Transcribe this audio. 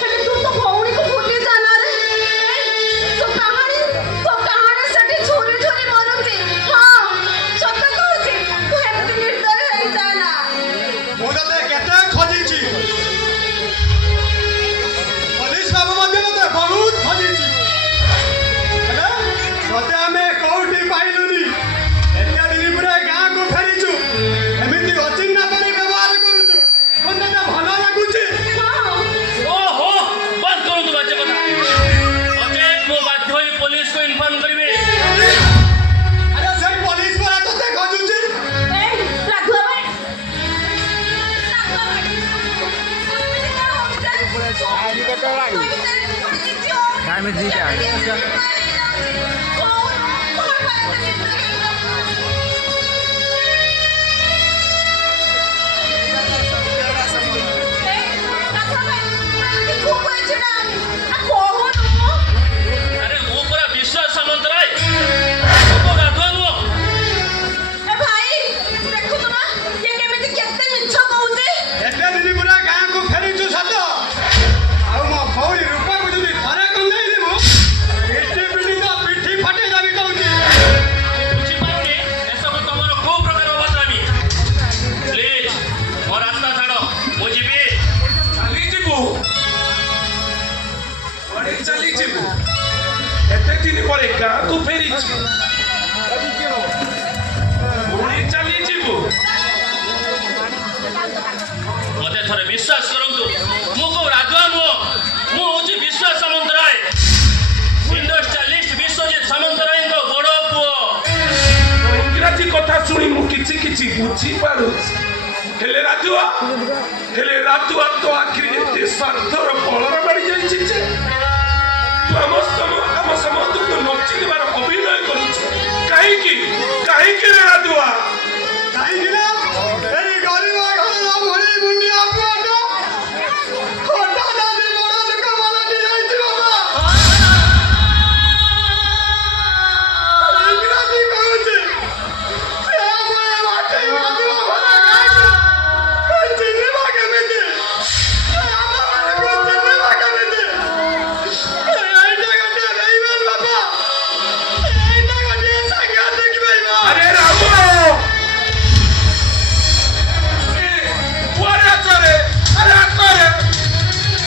हेले तू तो भौणी को फुटी जाना रे तो कहानी सटी छुरी छुरी मरुची हां सत्य कहूची तू हेमती निर्दय हेई जाना ମୁଁ ତତେ କେତେ ଖୋଜିଛି ପୋଲିସ ବାବୁ ମଧ୍ୟ ତତେ ବହୁତ ଖୋଜିଛି ହେଲେ ତତେ ଆମେ କୋଉଠି ପାଇଲୁନି ଏତେ ଦିନ ପରେ ଗାଁକୁ ଫେରିଛୁ ଏମିତି ଅଚିହ୍ନା ପରି ବ୍ୟବହାର କରୁଛୁ କ'ଣ ତତେ ଭଲ ଲାଗୁଛି ओहो बंद करो तू बच्चे কথা অতএব ମୁଁ ବାଧ୍ୟ ହୋଇ ପୋଲିସକୁ ଇନଫର୍ମ କରିବି ଆରେ ସେଇ ପୋଲିସ ବାଲା ତତେ ଖୋଜୁଛି ए राघवा भाई Time is detailed. ଆରେ ମୁଁ ପୁରା ବିଶ୍ୱାସ ସାମନ୍ତରାୟ ତୋ ଗାଧୁଆ ନୁହଁ ଏତେ ଦିନ ପରେ ଗାଁକୁ ଫେରିଛୁ ସତ ଆଉ ମୋ ଭଉଣୀ ରୂପାକୁ ଯଦି ଥରେ କନ୍ଦେଇଲିବୁ ପିଠି ତ ପିଠି ଫଟେଇ ଦେବି କହୁଛି ବୁଝିପାରୁନି ଏସବୁ ତମର କୋଉ ପ୍ରକାର ଅଭଦ୍ରାମୀ ପ୍ଲିଜ ମୋ ରାସ୍ତା ଛାଡ଼ ମୁଁ ଯିବି ଚାଲିଯିବୁ କୁଆଡ଼େ ଚାଲିଯିବୁ ଏତେ ଦିନ ପରେ ଗାଁକୁ ଫେରିଛି ପୁଣି ଚାଲିଯିବୁ ମୋତେ ଥରେ ବିଶ୍ୱାସ କରନ୍ତୁ ମୁଁ କୋଉ ରାଧୁଆ ନୁହଁ ମୁଁ ହଉଛି ବିଶ୍ୱାସ ସାମନ୍ତରାୟ ଇଣ୍ଡଷ୍ଟ୍ରିଆଲିଷ୍ଟ ବିଶ୍ୱଜିତ ସାମନ୍ତରାୟଙ୍କ ବଡ଼ ପୁଅ ଇଂରାଜୀ କଥା ଶୁଣି ମୁଁ କିଛି କିଛି ବୁଝିପାରୁଛି ହେଲେ ରାଜୁଆ ତୋ ଆଖିରେ ଏତେ ସ୍ୱାର୍ଥର କଳର ମାଡ଼ି ଯାଇଛି ଯେ ତୁ ଆମ ସମସ୍ତଙ୍କୁ ନଚି ଦେବାର ଅଭିନୟ କରୁଛୁ କାହିଁକି ରେ ରାଜୁଆ